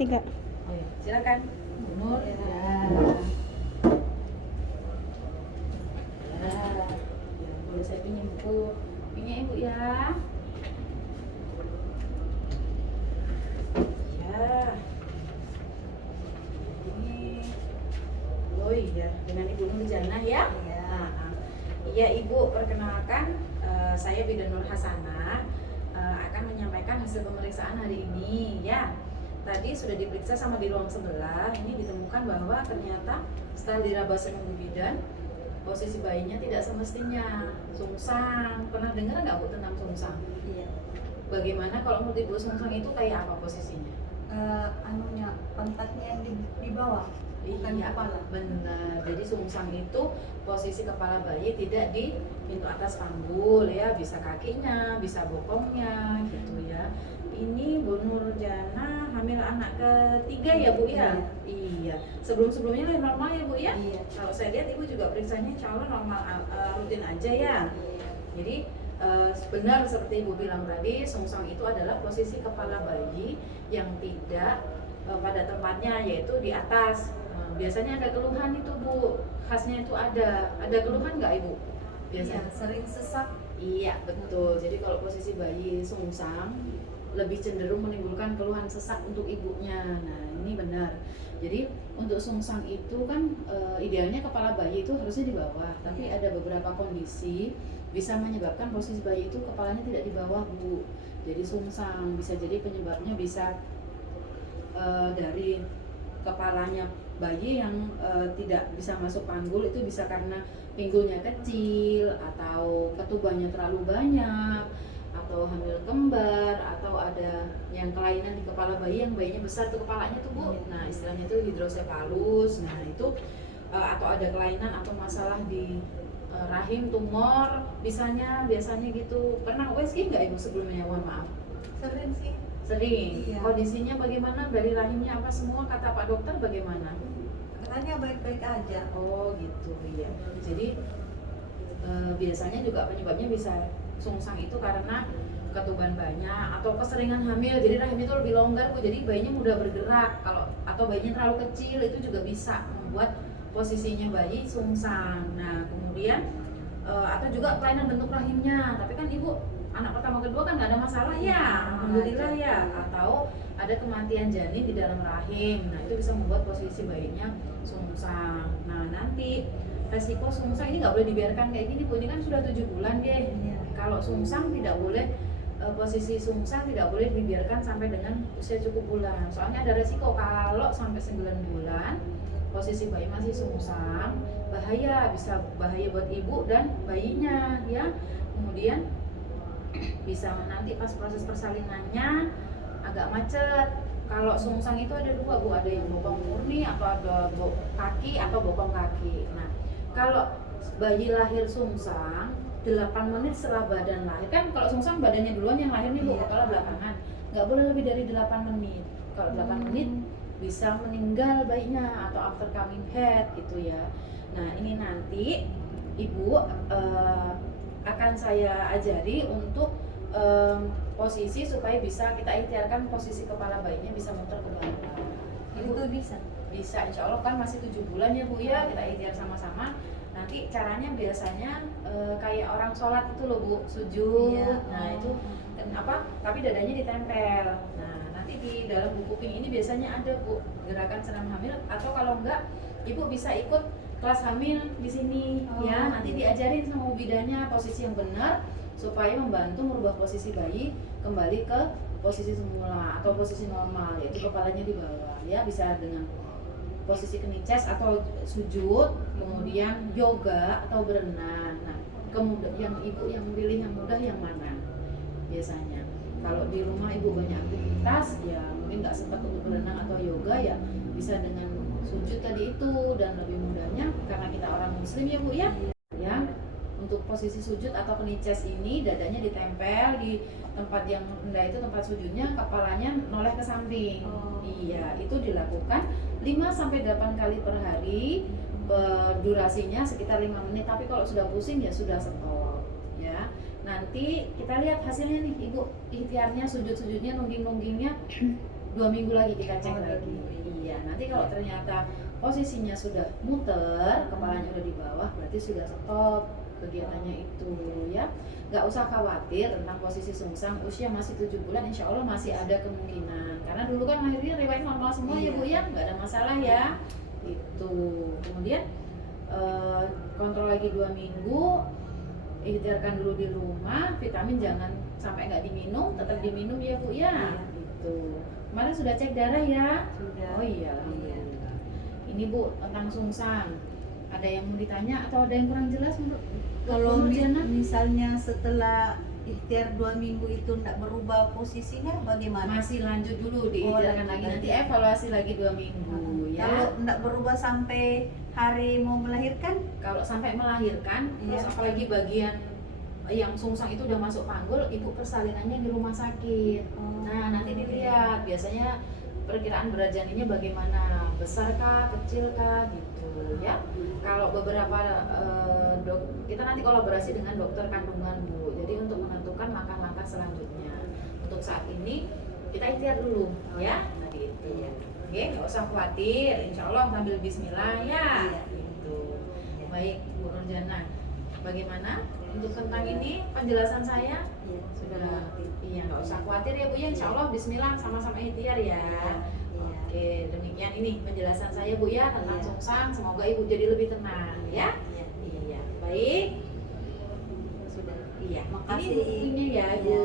3. Oh ya, silakan Bu Nur. Ya. Ya, boleh saya pinjam buku ini Ibu ya. Ya. Ini. Oh iya, dengan Ibu Nur Janah ya. Iya. Iya Ibu, perkenalkan saya Bidan Nur Hasanah akan menyampaikan hasil pemeriksaan hari ini ya. Tadi sudah diperiksa sama di ruang sebelah, ini ditemukan bahwa ternyata setelah diraba seminggu bidan, posisi bayinya tidak semestinya sungsang. Pernah dengar nggak Bu tentang sungsang? Iya. Bagaimana kalau menurut Ibu sungsang itu kayak apa posisinya? Anunya pantatnya yang di bawah, bukan Iya, kepala. benar. Jadi sungsang itu posisi kepala bayi tidak di pintu atas panggul ya, bisa kakinya, bisa bokongnya gitu ya. Ini Bu Nur Jana hamil anak ketiga ya Bu ya? Iya. Sebelum-sebelumnya normal ya Bu ya? Iya. Kalau saya lihat Ibu juga periksanya insya Allah normal, rutin aja ya. Iya. Jadi benar seperti Ibu bilang tadi, sungsang itu adalah posisi kepala bayi yang tidak pada tempatnya, yaitu di atas. Biasanya ada keluhan itu Bu, khasnya itu ada keluhan nggak Ibu? Biasanya Iya, sering sesak. Iya betul. Jadi kalau posisi bayi sungsang lebih cenderung menimbulkan keluhan sesak untuk ibunya. Nah ini benar. Jadi untuk sungsang itu kan idealnya kepala bayi itu harusnya di bawah. Tapi ada beberapa kondisi bisa menyebabkan posisi bayi itu kepalanya tidak di bawah Bu. Jadi sungsang bisa jadi penyebabnya bisa dari kepalanya bayi yang tidak bisa masuk panggul, itu bisa karena pinggulnya kecil atau ketubannya terlalu banyak atau hamil kembar atau ada yang kelainan di kepala bayi yang bayinya besar tuh kepalanya tuh Bu. Nah istilahnya itu hidrosefalus. Nah itu atau ada kelainan atau masalah di rahim, tumor biasanya gitu. Pernah USG nggak Ibu sebelumnya? Mohon maaf. Sering sih. Sering. Iya. Kondisinya bagaimana? Dari rahimnya apa semua? Kata Pak Dokter bagaimana? Katanya baik-baik aja. Oh gitu ya. Jadi biasanya juga penyebabnya bisa sungsang itu karena ketuban banyak atau keseringan hamil. Jadi rahim itu lebih longgar Bu. Jadi bayinya mudah bergerak. Kalau atau bayinya terlalu kecil itu juga bisa membuat posisinya bayi sungsang. Nah kemudian atau juga kelainan bentuk rahimnya. Tapi kan Ibu anak pertama kedua kan nggak ada masalah ya, alhamdulillah ya. Atau ada kematian janin di dalam rahim. Nah itu bisa membuat posisi bayinya sungsang. Nah nanti resiko sungsang ini nggak boleh dibiarkan kayak gini Bu. Ini kan sudah 7 bulan deh. Iya. Kalau sungsang tidak boleh, posisi sungsang tidak boleh dibiarkan sampai dengan usia cukup bulan. Soalnya ada resiko kalau sampai 9 bulan posisi bayi masih sungsang, bahaya, bisa bahaya buat ibu dan bayinya ya. Kemudian bisa nanti pas proses persalinannya agak macet. Kalau sungsang itu ada dua Bu, ada yang bokong murni atau ada kaki atau bokong kaki. Nah kalau bayi lahir sungsang 8 menit setelah badan lahir, kan kalau sungsang badannya duluan yang lahir nih Bu, kepala belakangan, nggak boleh lebih dari 8 menit. Kalau 8 menit bisa meninggal bayinya atau after coming head gitu ya. Nah ini nanti Ibu akan saya ajari untuk posisi supaya bisa kita ikhtiarkan posisi kepala bayinya bisa muter ke belakang. Itu bisa. Bisa, insya Allah kan masih 7 bulan ya Bu ya, kita ikhtiar sama-sama. Nanti caranya biasanya kayak orang sholat itu loh Bu, sujud. Iya. Nah itu apa? Tapi dadanya ditempel. Nah nanti di dalam buku pink ini biasanya ada Bu gerakan senam hamil, atau kalau enggak Ibu bisa ikut kelas hamil di sini ya. Nanti diajarin sama bidannya posisi yang benar supaya membantu merubah posisi bayi kembali ke posisi semula atau posisi normal, yaitu kepalanya di bawah ya. Bisa dengan posisi kniches atau sujud, kemudian yoga atau berenang. Nah, kemudian yang Ibu yang pilih yang mudah yang mana? Biasanya kalau di rumah Ibu banyak aktivitas ya mungkin nggak sempat untuk berenang atau yoga, ya bisa dengan sujud tadi itu. Dan lebih mudahnya karena kita orang muslim ya Bu ya, untuk posisi sujud atau kniches ini dadanya ditempel di tempat yang rendah, itu tempat sujudnya, kepalanya noleh ke samping. Iya, itu dilakukan 5-8 kali per hari. Durasinya sekitar 5 menit, tapi kalau sudah pusing ya sudah stop ya. Nanti kita lihat hasilnya nih Ibu, ikhtiarnya, sujud-sujudnya, nungging-nunggingnya 2 minggu lagi kita cek Oh, 2 lagi. minggu. Iya, nanti kalau ternyata posisinya sudah muter, kepalanya udah di bawah, berarti sudah stop kegiatannya itu ya. Nggak usah khawatir tentang posisi sungsang, usia masih 7 bulan, insya Allah masih ada kemungkinan. Karena dulu kan lahirnya riwayat normal semua ya Bu ya, nggak ada masalah ya. Itu. Kemudian kontrol lagi 2 minggu, ikhtiarkan dulu di rumah, vitamin jangan sampai nggak diminum, tetap diminum ya Bu ya. Gitu. Kemarin sudah cek darah ya? Sudah. Oh iya, alhamdulillah. Ini Bu tentang sungsang. Ada yang mau ditanya atau ada yang kurang jelas menurut Kalau Bu Nurjana? misalnya setelah ikhtiar 2 minggu itu tidak berubah posisinya bagaimana? Masih lanjut dulu diikhtiarkan lagi, nanti evaluasi lagi 2 minggu ya. Kalau tidak berubah sampai hari mau melahirkan? Kalau sampai melahirkan, terus Iya. apalagi bagian yang sungsang itu udah masuk panggul, ibu persalinannya di rumah sakit. Oh. Nah, nanti dilihat biasanya perkiraan berat janinnya bagaimana, besar kah, kecil kah gitu ya. Kalau beberapa kita nanti kolaborasi dengan dokter kandungan Bu. Jadi untuk menentukan langkah-langkah selanjutnya. Untuk saat ini kita ikhtiar dulu ya. Nah gitu. Oke, nggak usah khawatir. Insya Allah sambil Bismillah ya. Iya. Gitu. Baik Bu Nurjana, bagaimana untuk tentang ini penjelasan saya? Iya, sudah Sudah. mengerti. Iya, nggak usah khawatir ya Bu ya. Insya Allah Bismillah sama-sama ikhtiar ya. Iya. Oke, demikian ini penjelasan saya Bu ya tentang Iya. sungsang. Semoga Ibu jadi lebih tenang ya. Iya. Iya, baik. Sudah. Iya. Makasih. Ini bukunya ya, Bu. Iya.